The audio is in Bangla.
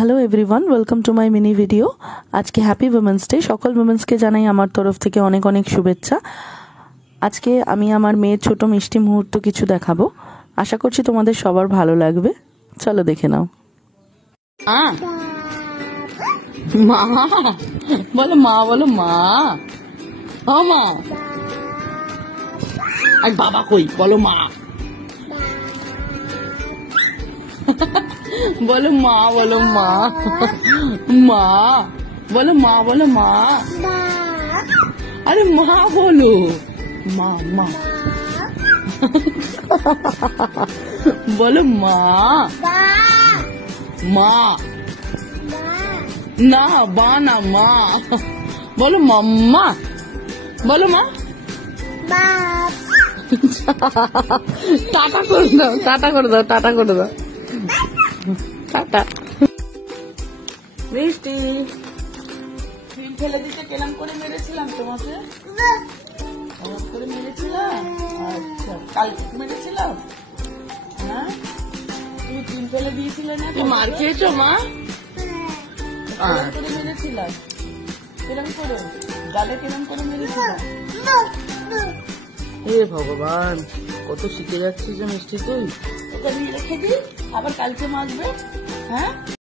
Hello everyone, welcome to my mini video. আজকে হ্যাপি উইমেন্স ডে। সকল উইমেন্সকে জানাই আমার তরফ থেকে অনেক অনেক শুভেচ্ছা। আজকে আমি আমার মেয়ের ছোট মিষ্টি মুহূর্ত কিছু দেখাবো। আশা করছি তোমাদের সবার ভালো লাগবে। চলো দেখে নাও। মা বলো, মা বলো, মা মা। আর বাবা কই? বলো মা। বলো মা, বলো মা, মা বলো, মা বলো, মা। আরে মা বলো, মা মা। বলো মা, মা না, বা না, মা। বলো মাম্মা, বলো মা। টাটা করে দাও, টাটা করে দাও, টাটা করে দাও, টাটা। মিষ্টি ডিম ফেলে দিতে কেলাম করে মেরেছিলাম তোমাকে, কেমন করে মেরেছিলাম? আচ্ছা, কালকে মেরেছিলাম। হ্যাঁ, তুমি ডিম ফেলে দিয়েছিলে না? তুমি মার খেয়েছো মা? করে মেরেছিলাম। কিরম করে গালে কিরম করে মেরেছিলাম? হে ভগবান, কত শিখে যাচ্ছিস মিষ্টি তুই। ওকে রেখে দিই, আবার কালকে মাখবে। হ্যাঁ।